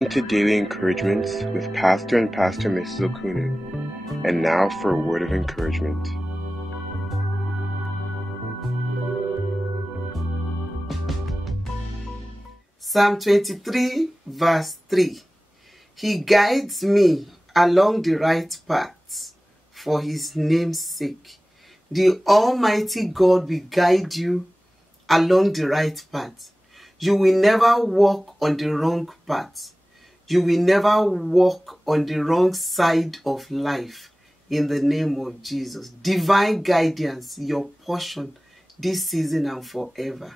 To Daily Encouragements with Pastor and Pastor Mrs. Okunin. And now for a word of encouragement. Psalm 23 verse 3. He guides me along the right paths for his name's sake. The Almighty God will guide you along the right path. You will never walk on the wrong path. You will never walk on the wrong side of life in the name of Jesus. Divine guidance, your portion this season and forever.